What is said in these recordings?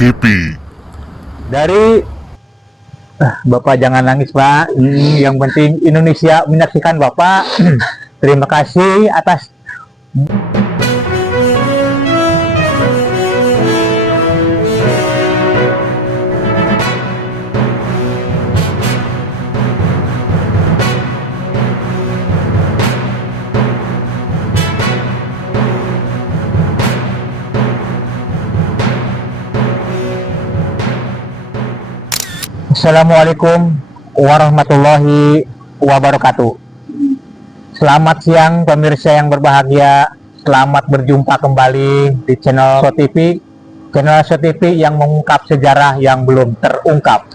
TV. Dari Bapak jangan nangis Pak. Yang penting Indonesia menyaksikan Bapak. Terima kasih atas Assalamualaikum warahmatullahi wabarakatuh. Selamat siang pemirsa yang berbahagia. Selamat berjumpa kembali di channel So TV. Channel So TV yang mengungkap sejarah yang belum terungkap.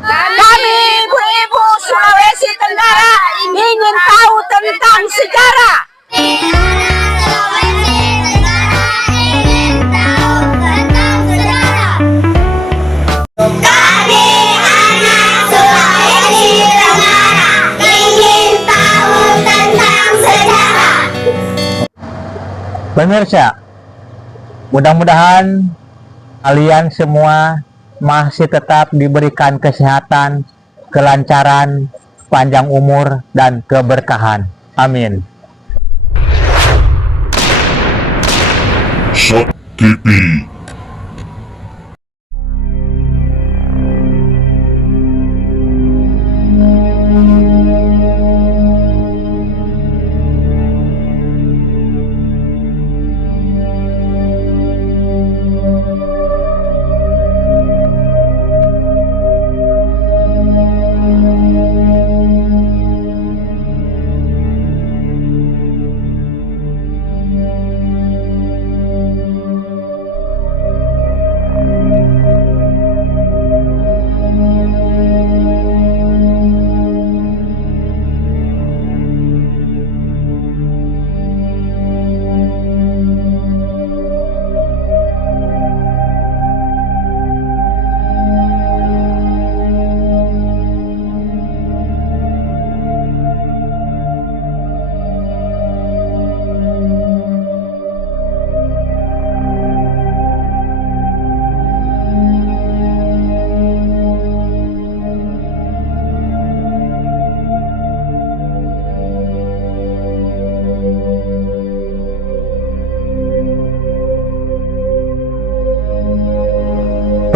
Kami ibu-ibu Sulawesi Tenggara ingin tahu tentang sejarah. Pemirsa, mudah-mudahan kalian semua masih tetap diberikan kesehatan, kelancaran, panjang umur, dan keberkahan. Amin. So TV.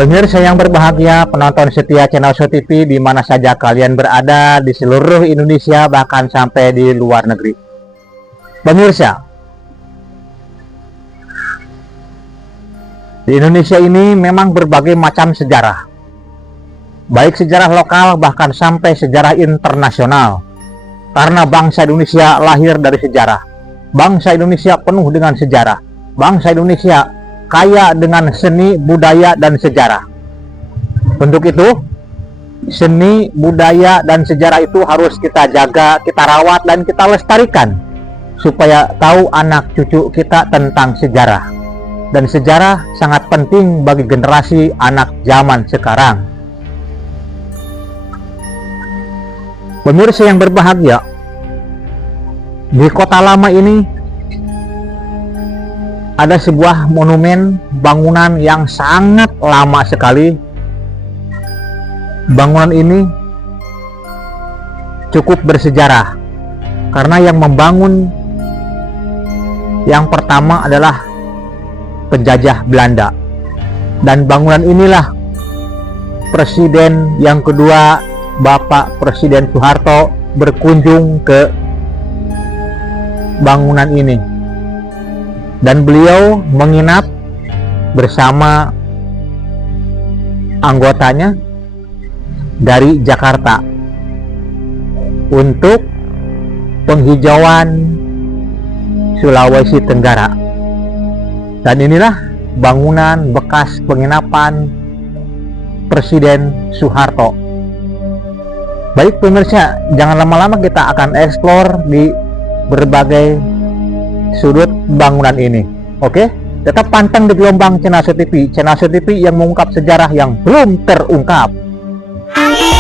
Pemirsa yang berbahagia, penonton setia channel So TV di mana saja kalian berada di seluruh Indonesia bahkan sampai di luar negeri. Pemirsa, di Indonesia ini memang berbagai macam sejarah. Baik sejarah lokal bahkan sampai sejarah internasional. Karena bangsa Indonesia lahir dari sejarah. Bangsa Indonesia penuh dengan sejarah. Bangsa Indonesia kaya dengan seni, budaya, dan sejarah. Untuk itu, seni, budaya, dan sejarah itu harus kita jaga, kita rawat, dan kita lestarikan supaya tahu anak cucu kita tentang sejarah. Dan sejarah sangat penting bagi generasi anak zaman sekarang. Pemirsa yang berbahagia, di Kota Lama ini ada sebuah monumen bangunan yang sangat lama sekali. Bangunan ini cukup bersejarah karena yang membangun yang pertama adalah penjajah Belanda, dan bangunan inilah Presiden yang kedua, Bapak Presiden Soeharto, berkunjung ke bangunan ini. Dan beliau menginap bersama anggotanya dari Jakarta untuk penghijauan Sulawesi Tenggara. Dan inilah bangunan bekas penginapan Presiden Soeharto. Baik pemirsa, jangan lama-lama, kita akan eksplor di berbagai sudut bangunan ini. Oke, tetap pantang di gelombang channel So TV, channel So TV yang mengungkap sejarah yang belum terungkap. Kami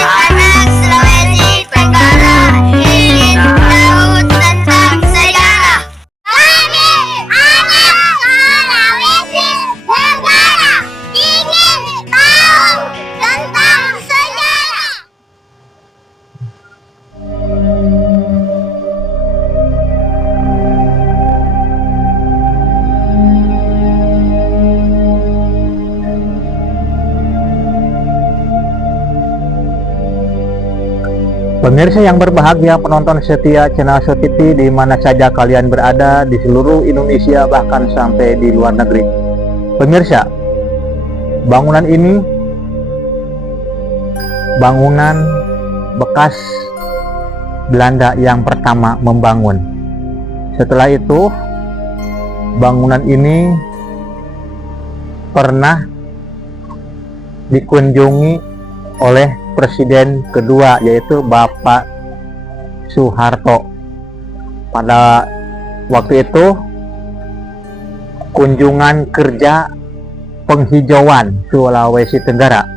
anak Sulawesi Tenggara Pemirsa yang berbahagia, penonton setia channel Show TV di mana saja kalian berada di seluruh Indonesia bahkan sampai di luar negeri. Pemirsa, bangunan ini bangunan bekas Belanda yang pertama membangun. Setelah itu, bangunan ini pernah dikunjungi oleh Presiden kedua, yaitu Bapak Soeharto. Pada waktu itu kunjungan kerja penghijauan Sulawesi Tenggara.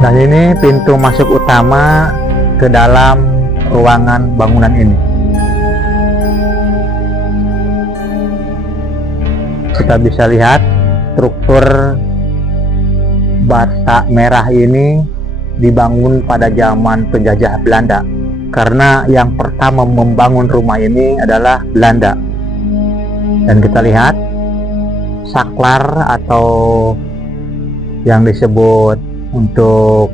Dan ini pintu masuk utama ke dalam ruangan bangunan ini. Kita bisa lihat struktur bata merah ini dibangun pada zaman penjajah Belanda, karena yang pertama membangun rumah ini adalah Belanda. Dan kita lihat saklar atau yang disebut untuk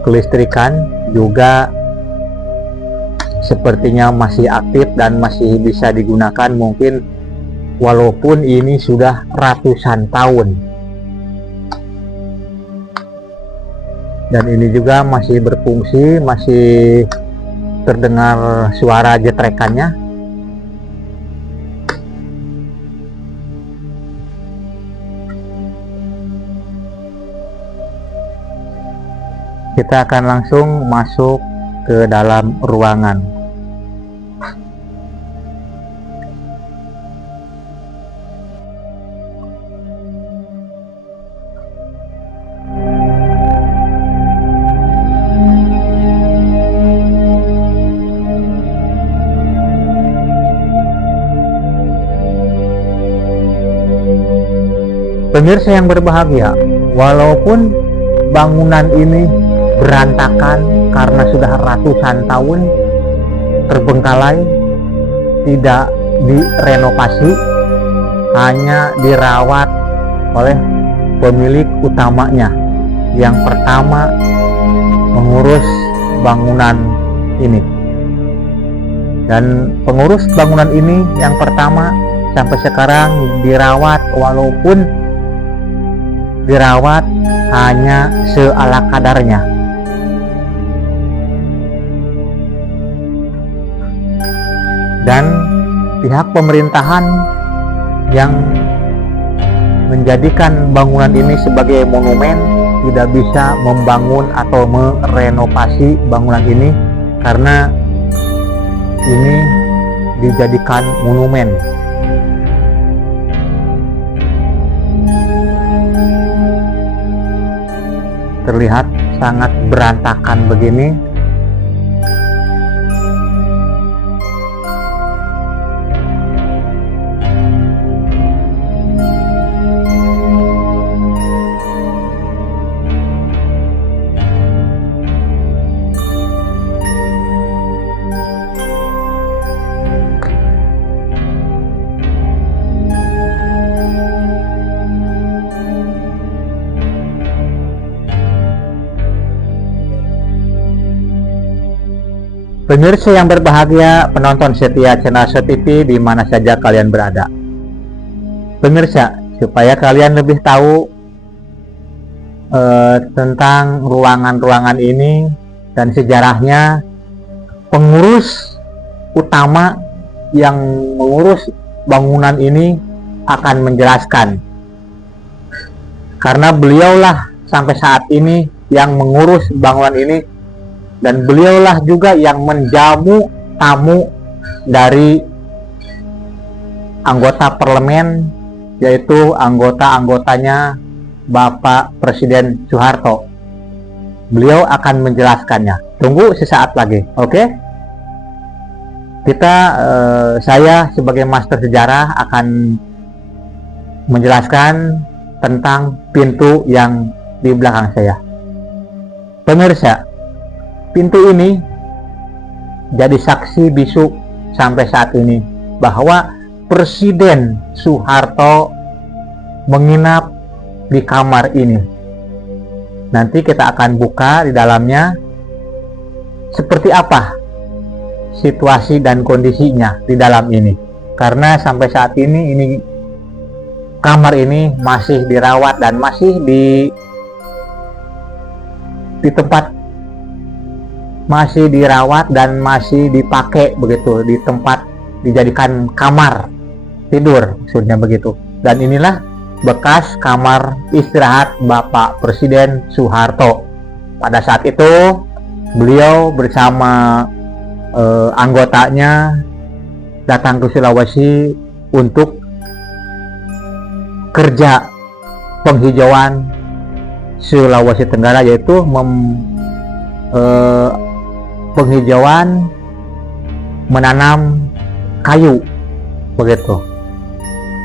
kelistrikan juga sepertinya masih aktif dan masih bisa digunakan, mungkin walaupun ini sudah ratusan tahun. Dan ini juga masih berfungsi, masih terdengar suara jetrekannya. Kita akan langsung masuk ke dalam ruangan. Pemirsa yang berbahagia, walaupun bangunan ini berantakan karena sudah ratusan tahun terbengkalai, tidak direnovasi, hanya dirawat oleh pemilik utamanya yang pertama mengurus bangunan ini. Dan pengurus bangunan ini yang pertama sampai sekarang dirawat, walaupun dirawat hanya seala kadarnya. Dan pihak pemerintahan yang menjadikan bangunan ini sebagai monumen tidak bisa membangun atau merenovasi bangunan ini karena ini dijadikan monumen. Terlihat sangat berantakan begini. Pemirsa yang berbahagia, penonton setia channel Show TV di mana saja kalian berada. Pemirsa, supaya kalian lebih tahu tentang ruangan-ruangan ini dan sejarahnya, pengurus utama yang mengurus bangunan ini akan menjelaskan. Karena beliaulah sampai saat ini yang mengurus bangunan ini dan beliaulah juga yang menjamu tamu dari anggota parlemen, yaitu anggota-anggotanya Bapak Presiden Soeharto. Beliau akan menjelaskannya. Tunggu sesaat lagi, oke? Saya sebagai master sejarah akan menjelaskan tentang pintu yang di belakang saya. Pemirsa, pintu ini jadi saksi bisu sampai saat ini bahwa Presiden Soeharto menginap di kamar ini. Nanti kita akan buka di dalamnya seperti apa situasi dan kondisinya di dalam ini. Karena sampai saat ini kamar ini masih dirawat dan masih di tempat, masih dirawat dan masih dipakai begitu, di tempat dijadikan kamar tidur maksudnya begitu. Dan inilah bekas kamar istirahat Bapak Presiden Soeharto. Pada saat itu beliau bersama anggotanya datang ke Sulawesi untuk kerja penghijauan Sulawesi Tenggara, yaitu penghijauan menanam kayu begitu.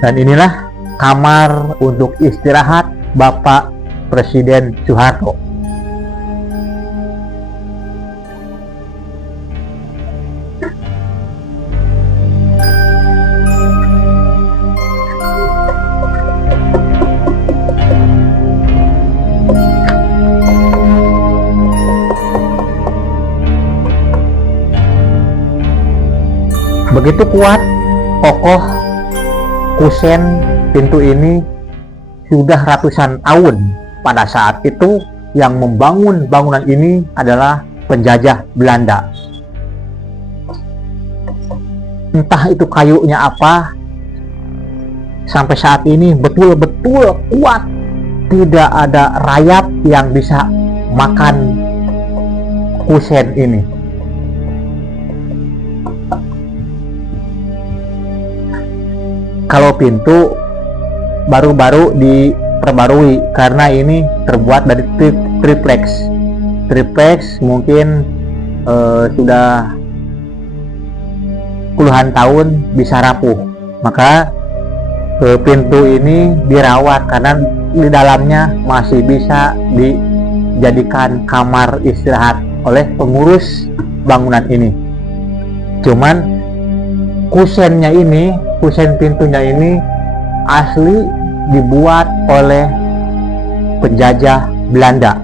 Dan inilah kamar untuk istirahat Bapak Presiden Soeharto. Begitu kuat, kokoh, kusen pintu ini sudah ratusan tahun. Pada saat itu yang membangun bangunan ini adalah penjajah Belanda. Entah itu kayunya apa, sampai saat ini betul-betul kuat. Tidak ada rayap yang bisa makan kusen ini. Kalau pintu baru-baru diperbarui karena ini terbuat dari triplex. Triplex mungkin sudah puluhan tahun bisa rapuh. Maka pintu ini dirawat karena di dalamnya masih bisa dijadikan kamar istirahat oleh pengurus bangunan ini. Cuman kusen pintunya ini asli dibuat oleh penjajah Belanda.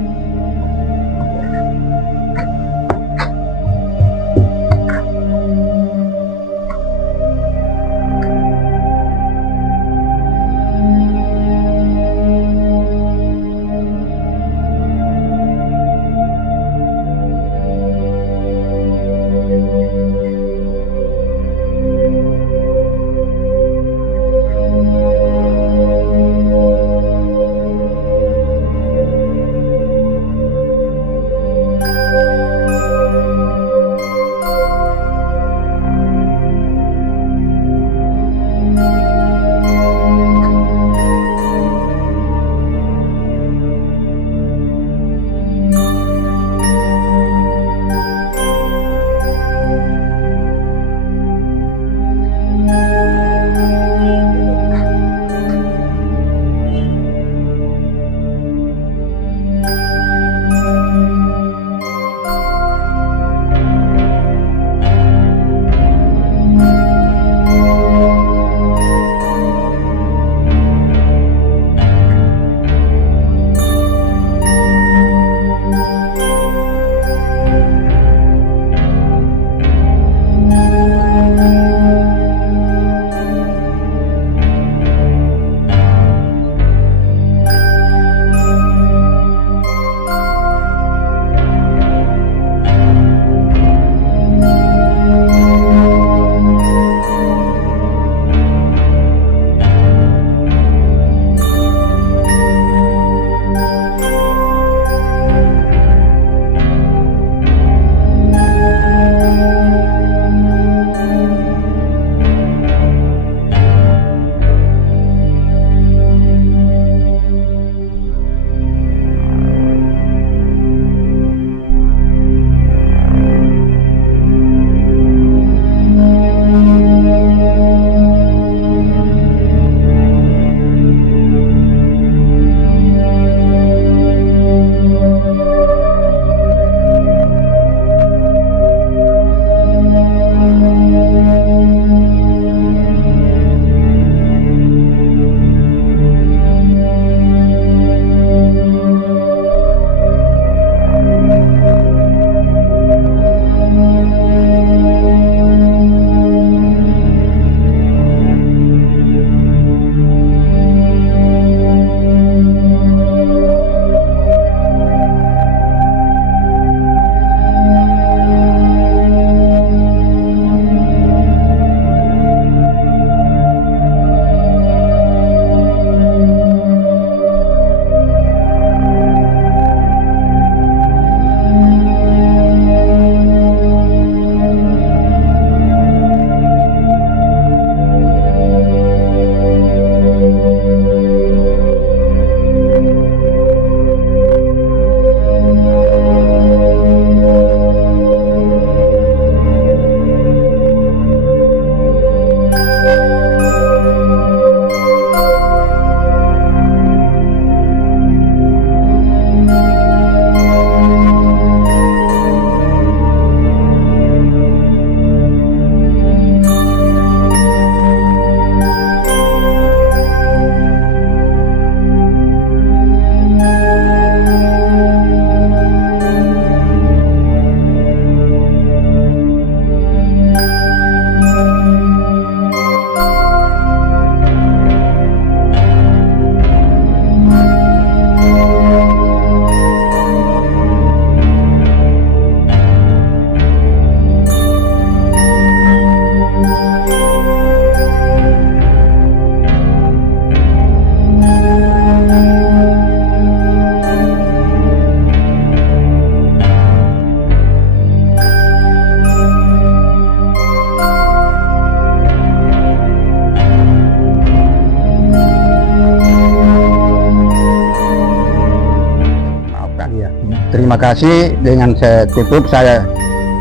terima kasih. Dengan saya tutup, saya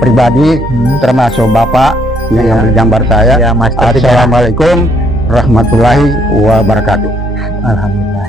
pribadi termasuk Bapak yang Ya. ambil gambar saya. Ya, Master Sejarah. Assalamualaikum warahmatullahi wabarakatuh. Alhamdulillah.